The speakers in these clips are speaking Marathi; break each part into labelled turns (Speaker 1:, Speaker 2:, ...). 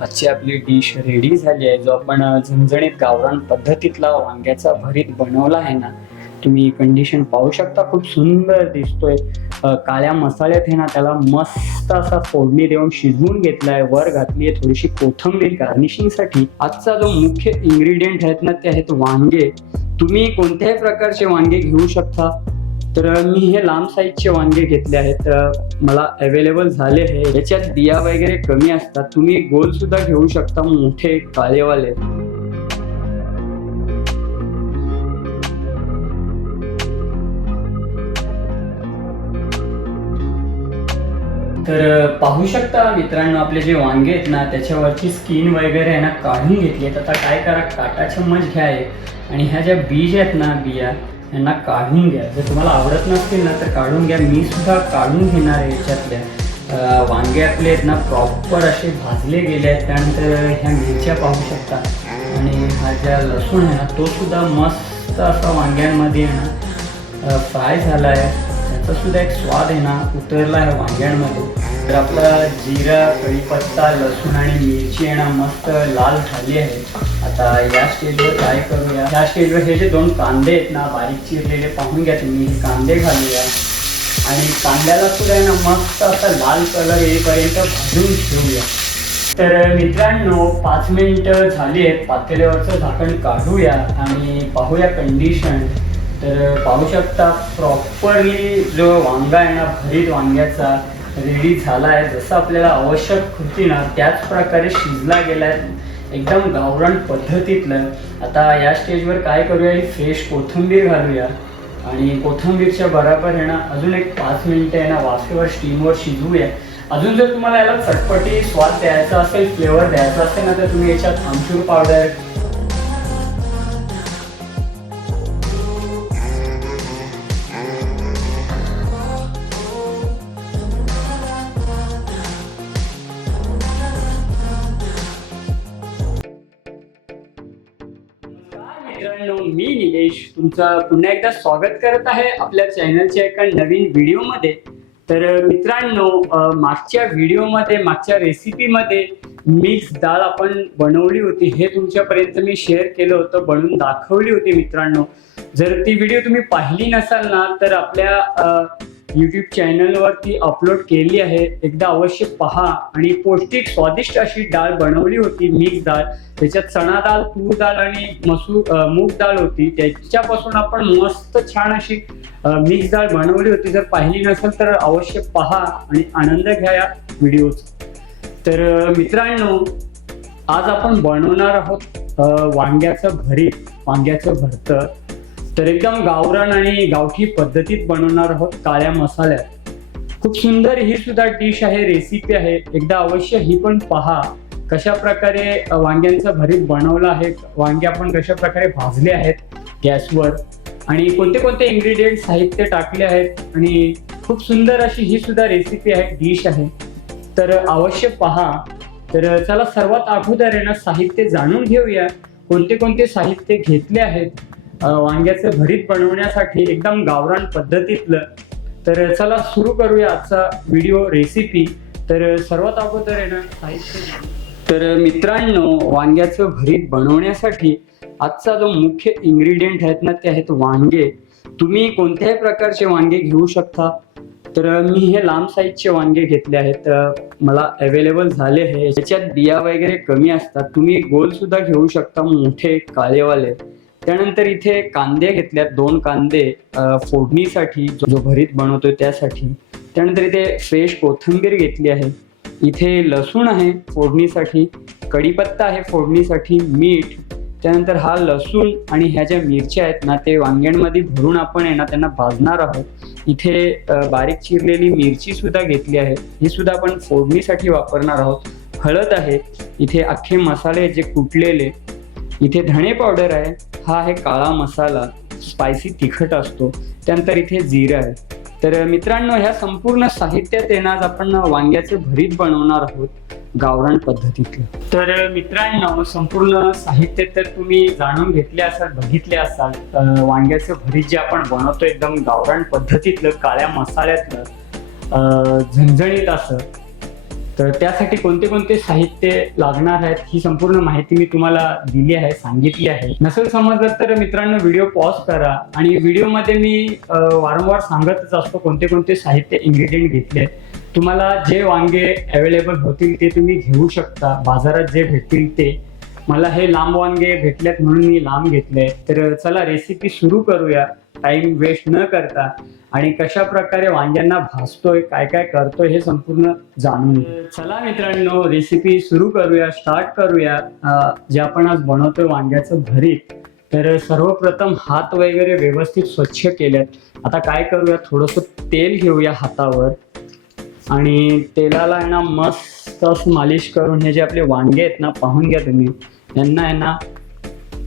Speaker 1: आजची आपली डिश रेडी झाली आहे. जो आपण झणझणीत गावरान पद्धतीतला वांग्याचा भरीत बनवला आहे ना तुम्ही कंडिशन पाहू शकता. खूप सुंदर दिसतोय. काळ्या मसाल्यात आहे ना त्याला मस्त असा फोडणी देऊन शिजवून घेतलाय. वर घातली आहे थोडीशी कोथंबीर गार्निशिंगसाठी आजचा जो मुख्य इन्ग्रेडियंट आहेत ना ते आहेत वांगे. तुम्ही कोणत्याही प्रकारचे वांगे घेऊ शकता. तर मी हे लांब साईजचे वांगे घेतले आहेत. मला अवेलेबल झाले आहे याच्यात बिया वगैरे कमी असतात. तुम्ही गोल सुद्धा घेऊ शकता मोठे काळेवाले. तर पाहू शकता मित्रांनो आपले जे वांगे आहेत ना त्याच्यावरची स्किन वगैरे आहे ना काढून घेतली आहेत. आता काय करा काटा चम्मच घ्या आणि ह्या ज्या बीज आहेत ना बिया यांना काढून घ्या. जर तुम्हाला आवडत नसतील ना तर काढून घ्या. मी सुद्धा काढून घेणार आहे याच्यातल्या वांगे आपले आहेत ना प्रॉपर असे भाजले गेले आहेत. त्यानंतर ह्या मिरच्या पाहू शकता. आणि हा ज्या लसूण आहे ना तो सुद्धा मस्त असा वांग्यांमध्ये आहे ना फ्राय झाला आहे त्याचा सुद्धा एक स्वाद आहे ना उतरला आहे वांग्यांमध्ये. तर आपला जिरा कढीपत्ता लसूण आणि मिरची आहे ना मस्त लाल झाली आहे. आता या स्टेजवर काय करूया. या स्टेजवर हे जे दोन कांदे आहेत ना बारीक चिरलेले पाहून घ्या तुम्ही. हे कांदे घालूया. आणि कांद्याला सुद्धा आहे ना मस्त असा लाल कलर येईपर्यंत भाजून ठेवूया तर मित्रांनो पाच मिनटं झाली आहेत. पातेल्यावरचं झाकण काढूया आणि पाहूया कंडिशन तर पाहू शकता प्रॉपरली जो वांगा आहे ना भरीत वांग्याचा रेडी झाला आहे जसं आपल्याला आवश्यक होती ना त्याच प्रकारे शिजला गेला आहे एकदम गावरान पद्धतीतलं. आता या स्टेजवर काय करूया? ही फ्रेश कोथिंबीर घालूया. आणि कोथिंबीरच्या बरोबर आहे ना अजून एक पाच मिनिटं आहे ना वाफेवर स्टीमवर शिजवूया. अजून जर तुम्हाला याला चटपटी स्वाद द्यायचा असेल फ्लेवर द्यायचा असेल ना तर तुम्ही याच्यात आमचूर पावडर तुमचं पुन्हा एकदा स्वागत करत आहे आपल्या चॅनलच्या एका नवीन व्हिडिओमध्ये. तर मित्रांनो मागच्या व्हिडिओमध्ये मागच्या रेसिपीमध्ये मिक्स डाळ आपण बनवली होती हे तुमच्यापर्यंत मी शेअर केलं होतं बनवून दाखवली होती मित्रांनो. जर ती व्हिडिओ तुम्ही पाहिली नसाल ना तर आपल्या यूट्यूब चॅनलवरती अपलोड केली आहे. एकदा अवश्य पहा. आणि पौष्टिक स्वादिष्ट अशी डाळ बनवली होती मिक्स डाळ. त्याच्यात चणा डाळ तूर डाळ आणि मसूर मूग डाळ होती. त्याच्यापासून आपण मस्त छान अशी मिक्स डाळ बनवली होती. जर पाहिली नसेल तर अवश्य पहा आणि आनंद घ्या या व्हिडिओचा तर मित्रांनो आज आपण बनवणार आहोत वांग्याचं भरीत वांग्याचं भरतं. तर एकदम गावरान आणि गावठी पद्धतीत बनवणार आहोत काळ्या मसाल्यात. खूप सुंदर ही सुद्धा डिश आहे रेसिपी आहे. एकदा अवश्य ही पण पहा. कशा प्रकारे वांग्यांचं भरीत बनवलं आहे वांगे आपण कशा प्रकारे भाजले आहेत गॅसवर. आणि कोणते कोणते इन्ग्रेडियंट साहित्य टाकले आहेत. आणि खूप सुंदर अशी ही सुद्धा रेसिपी आहे डिश आहे. तर अवश्य पहा. तर चला सर्वात अगोदर आहे ना साहित्य जाणून घेऊया. कोणते कोणते साहित्य घेतले आहेत? वांग्याचं भरीत बनवण्यासाठी एकदम गावरान पद्धतीतलं. तर चला सुरू करूया आजचा व्हिडिओ रेसिपी तर सर्वात अगोदर आहे ना साहित्य तर मित्रांनो वांग्याचं भरीत बनवण्यासाठी आजचा जो मुख्य इन्ग्रेडियंट आहेत ना ते आहेत वांगे. तुम्ही कोणत्याही प्रकारचे वांगे घेऊ शकता. तर मी हे लांब साईजचे वांगे घेतले आहेत. मला अवेलेबल झाले आहे. याच्यात बिया वगैरे कमी असतात. तुम्ही गोल सुद्धा घेऊ शकता मोठे काळेवाले. त्यानंतर इथे कांदे घेतल्यात दोन कांदे फोडणीसाठी जो जो भरीत बनवतोय त्यासाठी. त्यानंतर इथे फ्रेश कोथिंबीर घेतली आहे. इथे लसूण आहे फोडणीसाठी कढीपत्ता आहे फोडणीसाठी मीठ त्यानंतर हा लसूण आणि ह्या ज्या मिरच्या आहेत ना ते वांग्यांमध्ये भरून आपण आहे ना त्यांना भाजणार आहोत. इथे बारीक चिरलेली मिरची सुद्धा घेतली आहे. ही सुद्धा आपण फोडणीसाठी वापरणार आहोत. हळद आहे. इथे अख्खे मसाले जे कुटलेले इथे धणे पावडर आहे. हा आहे काळा मसाला स्पायसी तिखट असतो त्यानंतर इथे जिरं आहे. तर मित्रांनो ह्या संपूर्ण साहित्यात येणार आज आपण वांग्याचे भरीत बनवणार आहोत गावरान पद्धतीतलं. तर मित्रांनो संपूर्ण साहित्य तर तुम्ही जाणून घेतले असाल बघितले असाल वांग्याचं भरीत जे आपण बनवतो एकदम गावरान पद्धतीतलं काळ्या मसाल्यातलं झणझणीत असं. तर त्यासाठी कोणते कोणते साहित्य लागणार आहेत ही संपूर्ण माहिती मी तुम्हाला दिली आहे सांगितली आहे. नसेल समजलं तर मित्रांनो व्हिडिओ पॉज करा आणि व्हिडिओमध्ये मी वारंवार सांगतच असतो कोणते कोणते साहित्य इन्ग्रेडियंट घेतले तुम्हाला जे वांगे अवेलेबल होतील ते तुम्ही घेऊ शकता. बाजारात जे भेटतील ते. मला हे लांब वांगे भेटलेत म्हणून मी लांब घेतले तर चला रेसिपी सुरू करूया. टाइम वेस्ट न करता. आणि कशा प्रकारे वांग्यांना भासतोय काय काय करतोय हे संपूर्ण जाणून चला मित्रांनो रेसिपी सुरू करूया स्टार्ट करूया. जे आपण आज बनवतोय वांग्याचं भरीत तर सर्वप्रथम हात वगैरे व्यवस्थित स्वच्छ केलेत आता काय करूया थोडस तेल घेऊया हातावर. आणि तेलाला आहे ना मस्त मालिश करून हे जे आपले वांगे आहेत ना पाहून घ्या तुम्ही. यांना आहे ना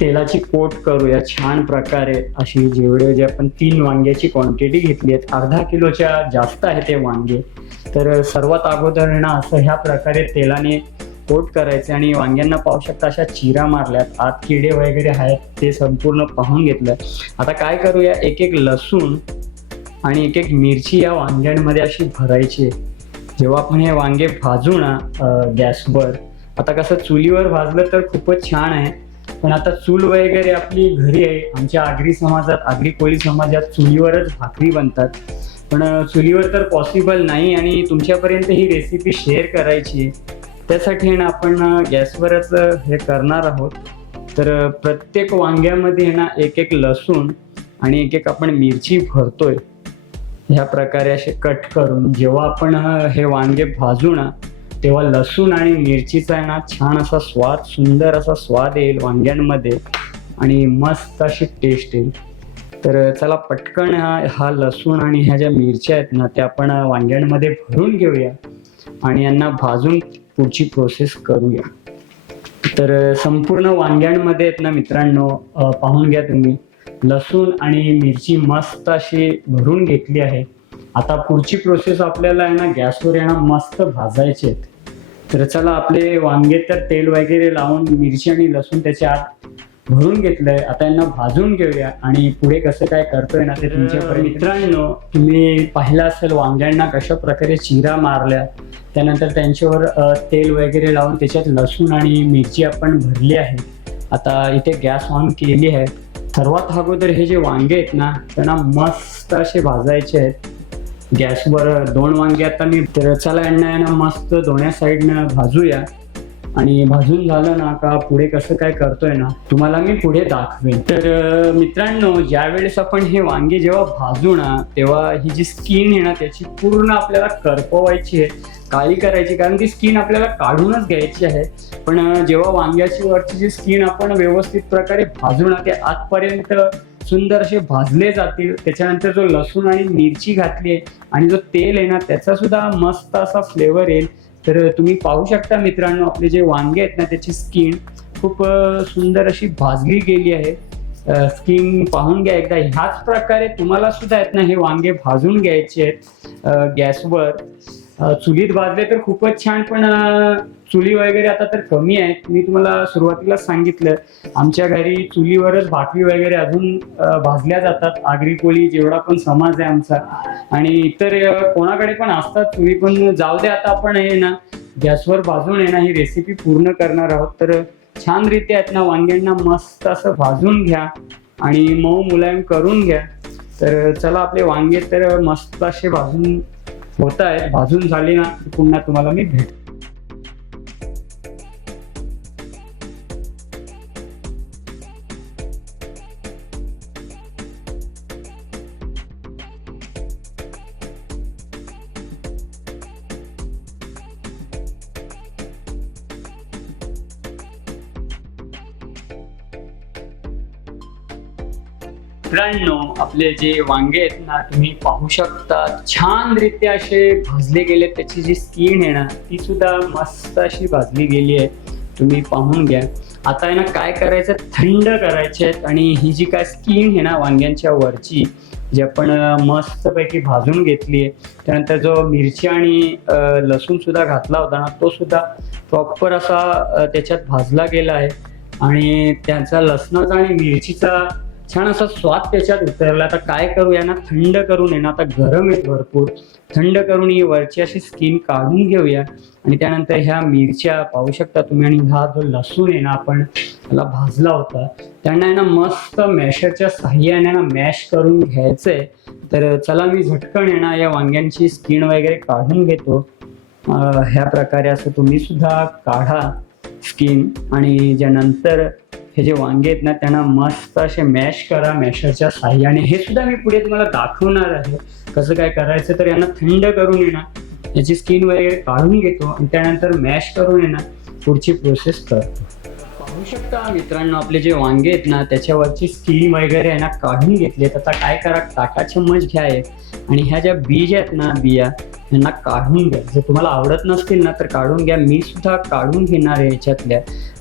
Speaker 1: तेलाची कोट करूया छान प्रकारे अशी जेवढे जे आपण तीन वांग्याची क्वांटिटी घेतली आहेत अर्धा किलोच्या जास्त आहे ते वांगे. तर सर्वात अगोदर ना असं ह्या प्रकारे तेलाने कोट करायचे आणि वांग्यांना पाहू शकता अशा चिरा मारल्यात आत किडे वगैरे आहेत ते संपूर्ण पाहून घेतलं. आता काय करूया एक एक लसूण आणि एक एक मिरची या वांग्यांमध्ये अशी भरायची. जेव्हा आपण हे वांगे भाजू ना गॅसवर आता कसं चुलीवर भाजलं तर खूपच छान आहे. पण आता चूल वगैरे आपली घरी आहे. आमच्या आगरी समाजात आगरी कोळी समाजात चुलीवरच भाकरी बनतात. पण चुलीवर तर पॉसिबल नाही आणि तुमच्यापर्यंत ही रेसिपी शेअर करायची आहे. त्यासाठी ना आपण गॅसवरच हे करणार आहोत. तर प्रत्येक वांग्यामध्ये आहे ना एक एक लसूण आणि एक एक आपण मिरची भरतोय. ह्या प्रकारे असे कट करून जेव्हा आपण हे वांगे भाजू ना तेव्हा लसूण आणि मिरचीचा आहे ना छान असा स्वाद सुंदर असा स्वाद येईल वांग्यांमध्ये आणि मस्त अशी टेस्ट येईल. तर चला पटकन हा हा लसूण आणि ह्या ज्या मिरच्या आहेत ना त्या आपण वांग्यांमध्ये भरून घेऊया आणि यांना भाजून पुढची प्रोसेस करूया. तर संपूर्ण वांग्यांमध्ये आहेत ना मित्रांनो पाहून घ्या तुम्ही. लसूण आणि मिरची मस्त अशी भरून घेतली आहे. आता पुढची प्रोसेस आपल्याला आहे ना गॅसवर आहे ना मस्त भाजायचे आहेत. तर चला आपले वांगे तर तेल वगैरे लावून मिरची आणि लसूण त्याच्या आत भरून घेतलंय. आता यांना भाजून घेऊया. आणि पुढे कसं काय करतोय ना ते तुमच्यापर्यंत मित्रांनो तुम्ही पाहिलं असेल वांग्यांना कशा प्रकारे चिरा मारल्या. त्यानंतर त्यांच्यावर तेल वगैरे लावून त्याच्यात लसूण आणि मिरची आपण भरली आहे. आता इथे गॅस ऑन केली आहे. सर्वात अगोदर हे जे वांगे आहेत ना त्यांना मस्त असे भाजायचे आहेत. गॅसवर दोन वांगे आता मी तर चला यांना ना मस्त दोन्या साईडनं भाजूया. आणि भाजून झालं ना का पुढे कसं काय करतोय ना तुम्हाला मी पुढे दाखवेन. तर मित्रांनो ज्यावेळेस आपण हे वांगे जेव्हा भाजू ना तेव्हा ही जी स्किन आहे ना त्याची पूर्ण आपल्याला करपवायची आहे काळी करायची कारण ती स्किन आपल्याला काढूनच घ्यायची आहे. पण जेव्हा वांग्याची वरची जी स्किन आपण व्यवस्थित प्रकारे भाजू ना ते आतपर्यंत सुंदर असे भाजले जातील त्याच्यानंतर जो लसूण आणि मिरची घातली आहे आणि जो तेल आहे ना त्याचा सुद्धा मस्त असा फ्लेवर येईल. तर तुम्ही पाहू शकता मित्रांनो आपले जे वांगे आहेत ना त्याची स्किन खूप सुंदर अशी भाजली गेली आहे. स्किन पाहून घ्या एकदा. ह्याच प्रकारे तुम्हाला सुद्धा आहेत ना हे वांगे भाजून घ्यायचे आहेत गॅसवर. चुलीत भाजले तर खूपच छान पण चुली वगैरे आता तर कमी आहेत मी तुम्हाला सुरुवातीला सांगितलं आमच्या घरी चुलीवरच भाकरी वगैरे अजून भाजल्या जातात. आगरी कोळी जेवढा पण समाज आहे आमचा. आणि इतर कोणाकडे पण असतात चुली पण जाऊ दे आता आपण हे ना गॅसवर भाजून आहे ना ही रेसिपी पूर्ण करणार आहोत. तर छान रीते आहेत ना वांग्यांना मस्त असं भाजून घ्या आणि मऊ मुलायम करून घ्या. तर चला आपले वांगे तर मस्त असे भाजून होत आहेत भाजून झाली ना पुन्हा तुम्हाला मी भेट. मित्रांनो आपले जे वांगे आहेत ना तुम्ही पाहू शकता. छान रित्या असे भाजले गेले. त्याची जी स्किन आहे ना ती सुद्धा मस्त अशी भाजली गेली आहे. तुम्ही पाहून घ्या. आता आहे ना काय करायचं? थंड करायचे आहेत. आणि ही जी काय स्किन आहे ना वांग्यांच्या वरची जी आपण मस्तपैकी भाजून घेतली आहे. त्यानंतर जो मिरची आणि लसूण सुद्धा घातला होता ना तो सुद्धा प्रॉपर असा त्याच्यात भाजला गेला आहे. आणि त्यांचा लसणाचा आणि मिरचीचा छान असा स्वाद त्याच्यात उतरला. आता काय करूया ना? थंड करून येणं आता गरम आहे भरपूर. थंड करून ही वरची अशी स्किन काढून घेऊया. आणि त्यानंतर ह्या मिरच्या पाहू शकता तुम्ही. आणि हा जो लसूण आहे ना आपण त्याला भाजला होता. त्यांना आहे ना मस्त मॅशरच्या साह्याने ना मॅश करून घ्यायचंय. तर चला मी झटकन आहे ना या वांग्यांची स्किन वगैरे काढून घेतो. ह्या प्रकारे असं तुम्ही सुद्धा काढा स्किन आणि ज्यानंतर हे जे वांगे आहेत ना त्यांना मस्त असे मॅश करा मॅशरच्या साह्याने. हे सुद्धा मी पुढे तुम्हाला दाखवणार आहे. कसं काय करायचं तर यांना थंड करून येणार याची स्किन वगैरे काढून घेतो आणि त्यानंतर मॅश करून येणार पुढची प्रोसेस करतो. पाहू शकता मित्रांनो आपले जे वांगे आहेत ना त्याच्यावरची स्किन वगैरे आहे ना काढून तर आता काय करा टाटा चम्मच घ्या एक आणि ह्या ज्या बीज आहेत ना बिया यांना काढून घ्या. जर तुम्हाला आवडत नसतील ना तर काढून घ्या. मी सुद्धा काढून घेणार आहे याच्यातल्या.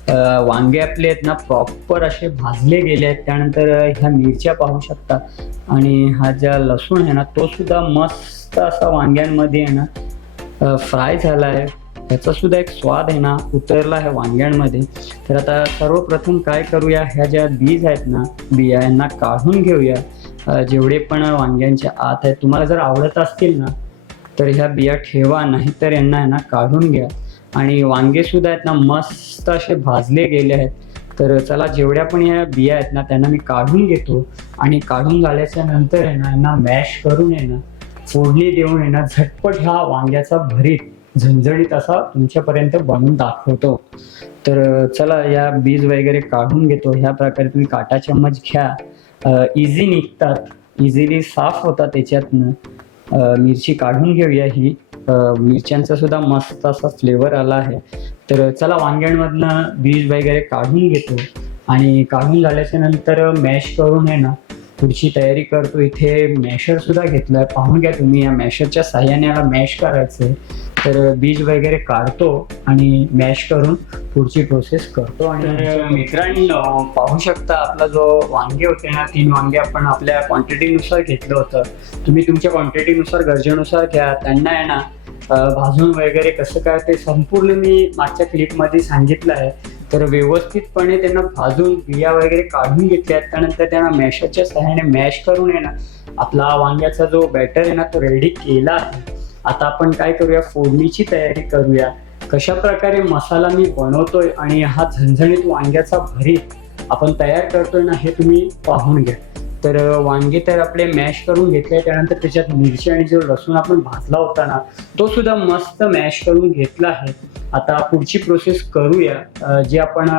Speaker 1: वांगे आपले आहेत ना प्रॉपर असे भाजले गेले आहेत. त्यानंतर ह्या मिरच्या पाहू शकता. आणि हा ज्या लसूण आहे ना तो सुद्धा मस्त असा वांग्यांमध्ये आहे ना फ्राय झाला आहे ह्याचा सुद्धा एक स्वाद आहे ना उतरला आहे वांग्यांमध्ये. तर आता सर्वप्रथम काय करूया ह्या ज्या बीज आहेत ना बिया यांना काढून घेऊया. जेवढे पण वांग्यांच्या आत आहेत. तुम्हाला जर आवडत असतील ना तर ह्या बिया ठेवा. नाहीतर यांना यांना काढून घ्या. आणि वांगे सुद्धा आहेत ना मस्त असे भाजले गेले आहेत. तर चला जेवढ्या पण या बिया आहेत ना त्यांना मी काढून घेतो. आणि काढून झाल्याच्यानंतर आहे ना यांना मॅश करून आहे ना फोडणी देऊन आहे ना झटपट ह्या वांग्याचा भरीत झणझणीत असा तुमच्यापर्यंत बनवून दाखवतो. तर चला या बीज वगैरे काढून घेतो. ह्या प्रकारे तुम्ही काटा चम्मच घ्या. इझी निघतात. इझिली साफ होतात त्याच्यातनं. मिरची काढून घेऊया ही. मिरच्यांचा सुद्धा मस्त असा फ्लेवर आला आहे. तर चला वांग्यांमधनं बीज वगैरे काढून घेतो. आणि काढून झाल्याच्यानंतर मॅश करून आहे ना पुढची तयारी करतो. इथे मॅशर सुद्धा घेतलाय. पाहून घ्या तुम्ही या मॅशरच्या साह्याने याला मॅश करायचंय. तर बीज वगैरे काढतो आणि मॅश करून पुढची प्रोसेस करतो. आणि मित्रांनो पाहू शकता आपला जो वांगे होते ना तीन वांगे आपण आपल्या क्वांटिटीनुसार घेतलं होतं. तुम्ही तुमच्या क्वांटिटीनुसार गरजेनुसार घ्या. त्यांना आहे ना भाजून वगैरे कसं काय ते संपूर्ण मी मागच्या क्लिपमध्ये सांगितलं आहे. तर व्यवस्थितपणे त्यांना भाजून बिया वगैरे काढून घेतल्यात त्यानंतर त्यांना मॅशरच्या सहाय्याने मॅश करून आहे ना आपला वांग्याचा जो बॅटर आहे ना तो रेडी केला आहे. आता आपण काय करूया? फोडणीची तयारी करूया. कशा प्रकारे मसाला मी बनवतोय आणि हा झणझणीत वांग्याचा भरीत आपण तयार करतोय ना हे तुम्ही पाहून घ्या. तर वांगे तर आपले मॅश करून घेतले त्यानंतर त्याच्यात मिरची आणि जो लसूण आपण भाजला होता ना तो सुद्धा मस्त मॅश करून घेतला आहे. आता पुढची प्रोसेस करूया. जे आपण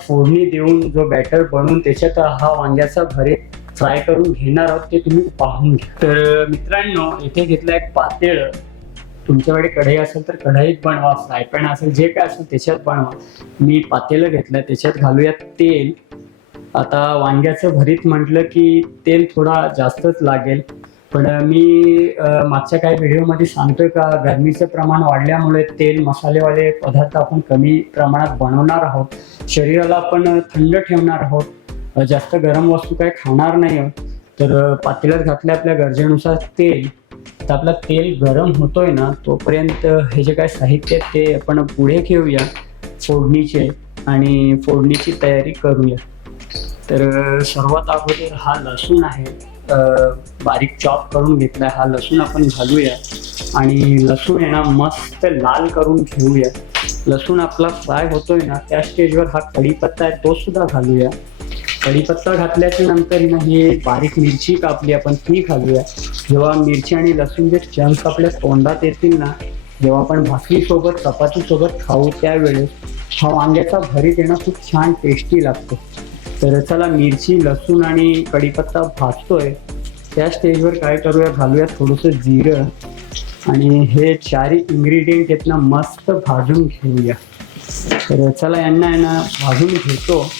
Speaker 1: फोडणी देऊन जो बॅटर बनवून त्याच्यात हा वांग्याचा भरीत फ्राय करून घेणार आहोत ते तुम्ही पाहून घ्या. तर मित्रांनो इथे घेतलं एक पातेळ. तुमच्याकडे कढई असेल तर कढईत बनवा फ्राय पॅन असेल जे काय असेल त्याच्यात बनवा. मी पातेलं घेतलं त्याच्यात घालूयात तेल. आता वांग्याचं भरीत म्हटलं की तेल थोडा जास्तच लागेल. पण मी मागच्या काही व्हिडिओमध्ये सांगतोय का गरमीचं प्रमाण वाढल्यामुळे तेल मसालेवाले पदार्थ आपण कमी प्रमाणात बनवणार आहोत. शरीराला आपण थंड ठेवणार आहोत. जास्त गरम वस्तू काही खाणार नाही तर पातेल्यात घातल्या आपल्या गरजेनुसार तेल. तर आपलं तेल गरम होतोय ना तोपर्यंत हे जे काय साहित्य आहे ते आपण पुढे घेऊया फोडणीचे. आणि फोडणीची तयारी करूया. तर सर्वात अगोदर हा लसूण आहे. बारीक चॉप करून घेतलाय हा लसूण आपण घालूया. आणि लसूण आहे ना मस्त लाल करून घेऊया लसूण आपला फ्राय होतोय ना त्या स्टेजवर हा कढीपत्ता आहे तो सुद्धा घालूया. कढीपत्ता घातल्याच्या नंतर ना ही बारीक मिरची कापली आपण ती घालूया. जेव्हा मिरची आणि लसूण जे चंक आपल्या तोंडात येतील ना जेव्हा आपण भाकरीसोबत चपातीसोबत खाऊ त्यावेळेस हा वांग्याचा भरीत येणं खूप छान टेस्टी लागतो. तर चला मिरची लसूण आणि कढीपत्ता भाजतोय. त्या स्टेजवर काय करूया घालूया थोडंसं जिरं. आणि हे चारही इन्ग्रेडियंट आहेत ना मस्त भाजून घेऊया. तर चला यांना यांना भाजून घेतो.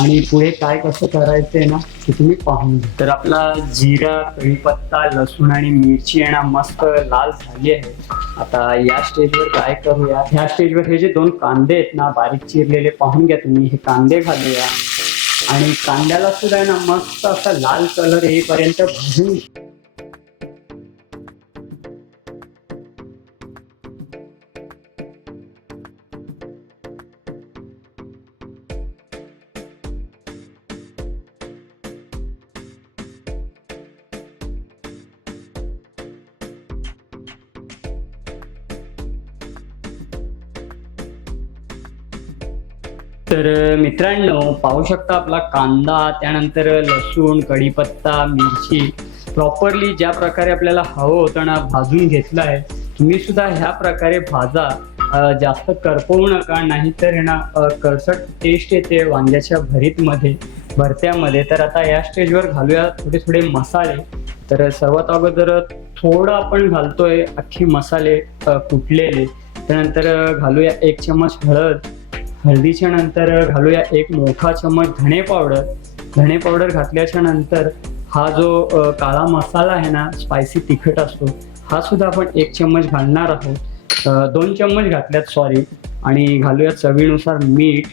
Speaker 1: आणि पुढे काय कसं करायचं आहे ना ते तुम्ही पाहून घ्या. तर आपला जिरा कढीपत्ता लसूण आणि मिरची आहे ना मस्त लाल झाली आहे. आता या स्टेजवर काय करूया? ह्या स्टेजवर हे जे दोन कांदे आहेत ना बारीक चिरलेले पाहून घ्या तुम्ही. हे कांदे घालूया. आणि कांद्याला सुद्धा आहे ना मस्त असा लाल कलर येईपर्यंत भाजून तर मित्रांनो पाहू शकता आपला कांदा त्यानंतर लसूण कढीपत्ता मिरची. प्रॉपरली ज्या प्रकारे आपल्याला हवं होतं ना भाजून घेतलं आहे तुम्ही सुद्धा ह्या प्रकारे भाजा. जास्त करपवू नका नाही तर ना करसट टेस्ट येते वांग्याच्या भरीतमध्ये भरत्यामध्ये. तर आता या स्टेजवर घालूया थोडे थोडे मसाले. तर सर्वात अगोदर थोडं आपण घालतोय अख्खे मसाले कुटलेले. त्यानंतर घालूया एक चमच हळद. हळदीच्या नंतर घालूया एक मोठा चमच धणे पावडर. धणे पावडर घातल्याच्या नंतर हा जो काळा मसाला आहे ना स्पायसी तिखट असतो हा सुद्धा आपण एक चम्मच घालणार आहोत. दोन चम्मच घातल्यात सॉरी आणि घालूया चवीनुसार मीठ.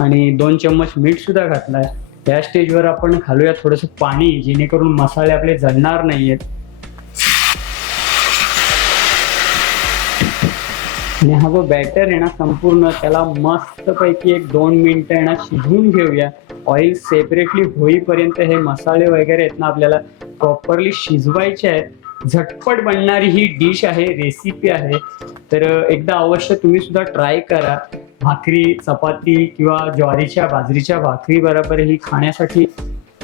Speaker 1: आणि दोन चम्मच मीठ सुद्धा घातलाय. या स्टेजवर आपण घालूया थोडंसं पाणी जेणेकरून मसाले आपले जळणार नाहीयेत. आणि हा जो बॅटर आहे ना संपूर्ण त्याला मस्तपैकी एक दोन मिनिटं आहे ना शिजवून घेऊया. ऑइल सेपरेटली होईपर्यंत हे मसाले वगैरे आहेत ना आपल्याला प्रॉपरली शिजवायचे आहेत. झटपट बनणारी ही डिश आहे रेसिपी आहे. तर एकदा अवश्य तुम्ही सुद्धा ट्राय करा. भाकरी चपाती किंवा ज्वारीच्या बाजरीच्या भाकरी बरोबर ही खाण्यासाठी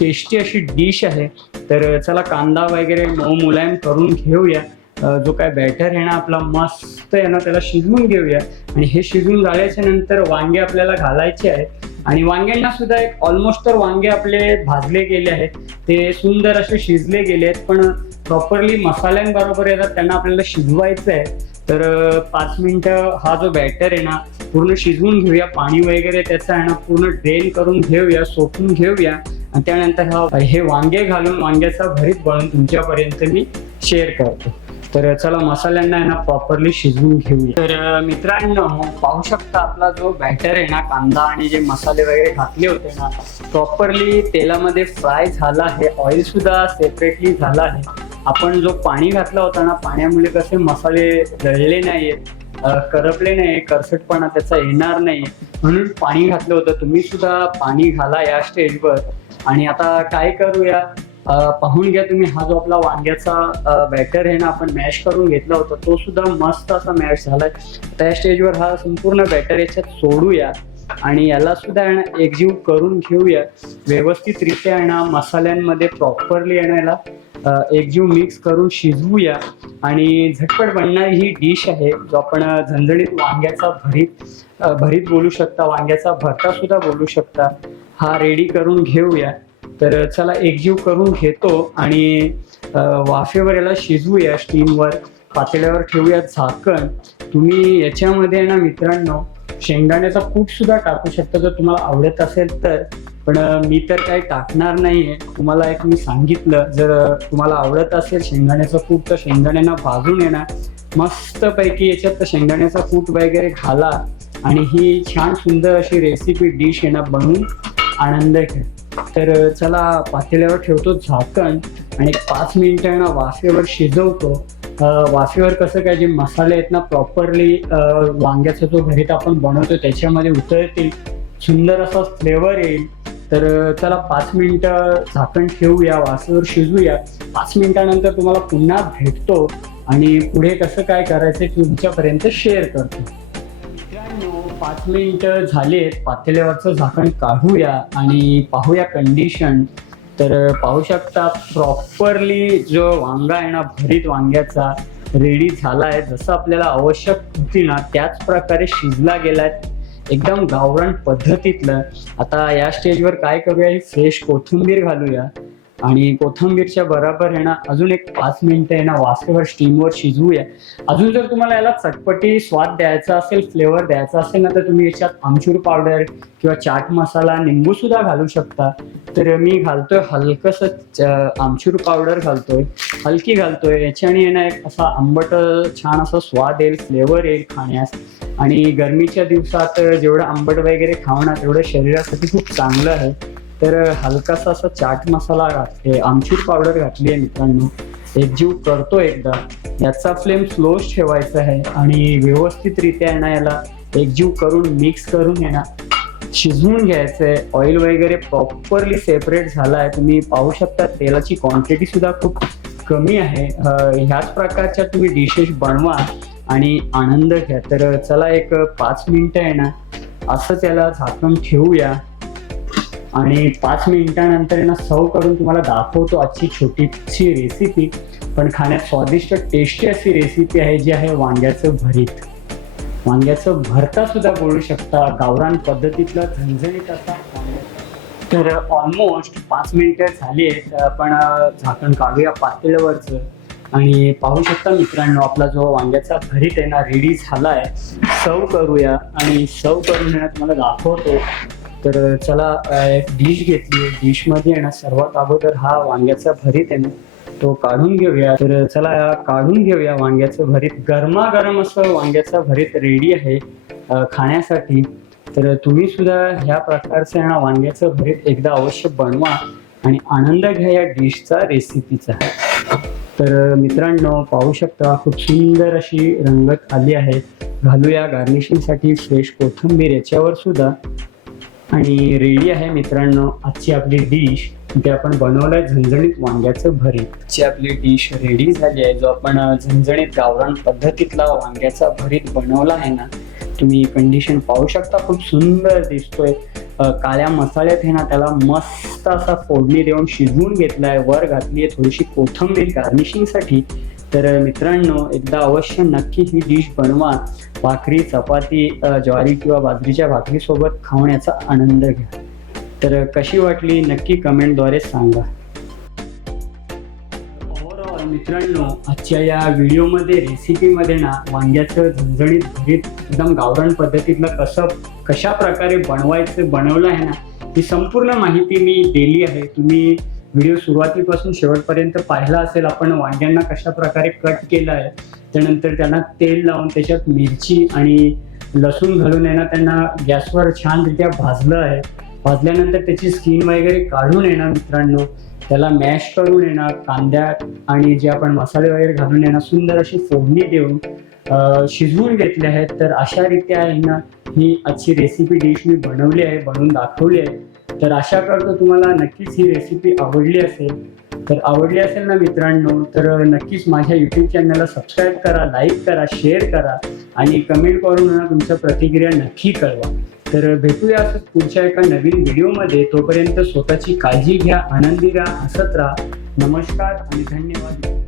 Speaker 1: टेस्टी अशी डिश आहे. तर चला कांदा वगैरे मऊ मुलायम करून घेऊया. जो काय बॅटर आहे ना आपला मस्त आहे ना त्याला शिजवून घेऊया. आणि हे शिजवून झाल्याच्यानंतर वांगे आपल्याला घालायचे आहेत. आणि वांग्यांना सुद्धा एक ऑलमोस्ट तर वांगे आपले भाजले गेले आहेत. ते सुंदर असे शिजले गेले आहेत पण प्रॉपरली मसाल्यांबरोबर येतात त्यांना आपल्याला शिजवायचं आहे. तर पाच मिनटं हा जो बॅटर आहे ना पूर्ण शिजवून घेऊया. पाणी वगैरे त्याचं आहे ना पूर्ण ड्रेन करून घेऊया सोपून घेऊया. आणि त्यानंतर हा हे वांगे घालून वांग्याचा भरीत बनवून तुमच्यापर्यंत मी शेअर करतो. तर चला मसाल्यांना आहे ना प्रॉपरली शिजवून घेऊया. तर मित्रांनो पाहू शकता आपला जो बॅटर आहे ना कांदा आणि जे मसाले वगैरे घातले होते ना प्रॉपरली तेलामध्ये फ्राय झाला आहे. ऑइल सुद्धा सेपरेटली झाला आहे. आपण जो पाणी घातला होता ना पाण्यामुळे कसे मसाले जळले नाहीयेत करपले नाही करसटपणा त्याचा येणार नाही. म्हणून पाणी घातलं होतं. तुम्ही सुद्धा पाणी घाला या स्टेजवर आणि आता काय करूया? पाहून घ्या तुम्ही. हा जो आपला वांग्याचा बॅटर आहे ना आपण मॅश करून घेतला होता तो सुद्धा मस्त असा मॅश झालाय. त्या स्टेजवर हा संपूर्ण बॅटर याच्यात सोडूया आणि याला सुद्धा आहे ना एकजीव करून घेऊया. व्यवस्थितरित्या आहे ना मसाल्यांमध्ये प्रॉपरली आहे ना याला एकजीव मिक्स करून शिजवूया. आणि झटपट बनणारी ही डिश आहे जो आपण झणझणीत वांग्याचा भरीत भरीत बोलू शकता वांग्याचा भरता सुद्धा बोलू शकता. हा रेडी करून घेऊया. तर चला एकजीव करून घेतो आणि वाफेवर याला शिजवूया स्टीमवर. पातेल्यावर ठेवूया झाकण. तुम्ही याच्यामध्ये आहे ना मित्रांनो शेंगदाण्याचा कूट सुद्धा टाकू शकता जर तुम्हाला आवडत असेल तर. पण मी तर काही टाकणार नाहीये. तुम्हाला एक मी सांगितलं जर तुम्हाला आवडत असेल शेंगदाण्याचं कूट तर शेंगदाण्यांना भाजून येणार मस्तपैकी याच्यात शेंगदाण्याचा कूट वगैरे घाला. आणि ही छान सुंदर अशी रेसिपी डिश आहे ना बनवून आनंद घ्या. तर चला पातेल्यावर ठेवतो झाकण आणि पाच मिनिटं वाफेवर शिजवतो. वाफेवर कसं काय जे मसाले आहेत ना प्रॉपरली वांग्याचा जो भरीत आपण बनवतो त्याच्यामध्ये उतरतील सुंदर असा फ्लेवर येईल. तर चला पाच मिनिटं झाकण ठेवूया वाफेवर शिजूया पाच मिनिटानंतर तुम्हाला पुन्हा भेटतो आणि पुढे कसं काय करायचं तुमच्यापर्यंत शेअर करतो. मित्रांनो पाच मिनिटं झालेत. पातेल्यावरचं झाकण काढूया आणि पाहूया कंडिशन तर पाहू शकता प्रॉपरली जो वांगा आहे ना भरीत वांग्याचा रेडी झाला आहे जसं आपल्याला आवश्यक होती ना त्याच प्रकारे शिजला गेलाय. एकदम गावरान पद्धतीतलं. आता या स्टेजवर काय करूया? ही फ्रेश कोथिंबीर घालूया. आणि कोथिंबीरच्या बरोबर आहे ना अजून एक पाच मिनिटं आहे ना वाफेवर स्टीमवर शिजवूया. अजून जर तुम्हाला याला चटपटी स्वाद द्यायचा असेल फ्लेवर द्यायचा असेल ना तर तुम्ही याच्यात आमचूर पावडर किंवा चाट मसाला निंबू सुद्धा घालू शकता. तर मी घालतोय हलकस आमचूर पावडर घालतोय. हलकी घालतोय. याच्याने ना एक असा आंबट छान असा स्वाद येईल फ्लेवर येईल खाण्यास. आणि गरमीच्या दिवसात जेवढं आंबट वगैरे खावं ना तेवढं शरीरासाठी खूप चांगलं आहे. तर हलकासा असा चाट मसाला घातले आमचूर पावडर घातली आहे मित्रांनो. एकजीव करतो एकदा. याचा फ्लेम स्लोच ठेवायचा आहे आणि व्यवस्थितरित्या आहे ना याला एकजीव करून मिक्स करून येणार शिजवून घ्यायचं आहे. ऑइल वगैरे प्रॉपरली सेपरेट झाला आहे. तुम्ही पाहू शकता तेलाची क्वांटिटी सुद्धा खूप कमी आहे. ह्याच प्रकारच्या तुम्ही डिशेस बनवा आणि आनंद घ्या. तर चला एक पाच मिनिटं आहे ना असंच याला झाकण ठेवूया. आणि पाच मिनिटानंतर यांना सर्व करून तुम्हाला दाखवतो आजची छोटीशी रेसिपी पण खाण्यात स्वादिष्ट टेस्टी अशी रेसिपी आहे जी आहे वांग्याचं भरीत. वांग्याचं भरता सुद्धा बोलू शकता. गावरान पद्धतीतलं झणझणीत असा तर uh, ऑलमोस्ट पाच मिनिटं झाली आहेत uh, तर आपण uh, झाकण काढूया पातेल्यावरचं. आणि पाहू शकता मित्रांनो आपला जो वांग्याचा भरीत आहे ना रेडी झाला आहे सर्व करूया. आणि सर्व करून तुम्हाला दाखवतो. तर चला एक डिश घेतली. डिशमध्ये आहे ना सर्वात अगोदर हा वांग्याचा भरीत आहे ना तो काढून घेऊया. तर चला काढून घेऊया वांग्याचं भरीत. गरमागरम असं वांग्याचं भरीत रेडी आहे खाण्यासाठी. तर तुम्ही सुद्धा ह्या प्रकारचं आहे ना वांग्याचं भरीत एकदा अवश्य बनवा आणि आनंद घ्या या डिशचा रेसिपीचा तर मित्रांनो पाहू शकता खूप सुंदर अशी रंगत आली आहे. घालूया गार्निशिंगसाठी फ्रेश कोथिंबीर. याच्यावर सुद्धा आणि रेडी आहे मित्रांनो आजची आपली डिश. ते आपण बनवलंय झणझणीत वांग्याचं भरीत. आजची आपली डिश रेडी झाली आहे. जो आपण झणझणीत गावरान पद्धतीतला वांग्याचा भरीत बनवला आहे ना तुम्ही कंडिशन पाहू शकता. खूप सुंदर दिसतोय. काळ्या मसाल्यात आहे ना त्याला मस्त असा फोडणी देऊन शिजवून घेतलाय. वर घातली आहे थोडीशी कोथंबीर गार्निशिंगसाठी तर मित्रांनो एकदा अवश्य नक्की ही डिश बनवा. भाकरी चपाती ज्वारी किंवा बाजरीच्या भाकरीसोबत खाण्याचा आनंद घ्या. तर कशी वाटली नक्की कमेंटद्वारे सांगा. ओव्हरऑल मित्रांनो आजच्या या व्हिडिओमध्ये रेसिपीमध्ये ना वांग्याचं झणझणीत भरीत एकदम गावरान पद्धतीतलं कसं कशा प्रकारे बनवायचं बनवलं आहे ना ही संपूर्ण माहिती मी दिली आहे. तुम्ही व्हिडिओ सुरुवातीपासून शेवटपर्यंत पाहिला असेल आपण वांग्यांना कशा प्रकारे कट केलं आहे त्यानंतर त्यांना तेल लावून त्याच्यात मिरची आणि लसूण घालून येणं त्यांना गॅसवर छानरित्या भाजलं आहे. भाजल्यानंतर त्याची स्किन वगैरे काढून येणार मित्रांनो त्याला मॅश करून येणार कांद्या आणि जे आपण मसाले वगैरे घालून येणार सुंदर अशी फोडणी देऊन शिजवून घेतले आहेत. तर अशा रीत्या आहे ना ही आजची रेसिपी डिश मी बनवली आहे बनवून दाखवली आहे. तर आशा करतो तुम्हाला नक्कीच ही रेसिपी आवडली असेल तर आवडली असेल ना मित्रांनो तर नक्कीच माझ्या यूट्यूब चॅनलला सबस्क्राईब करा लाईक करा शेअर करा आणि कमेंट करून तुमच्या प्रतिक्रिया नक्की कळवा. तर भेटूया असंच पुढच्या एका नवीन व्हिडिओमध्ये तोपर्यंत स्वतःची काळजी घ्या आनंदी राहा हसत राहा. नमस्कार आणि धन्यवाद.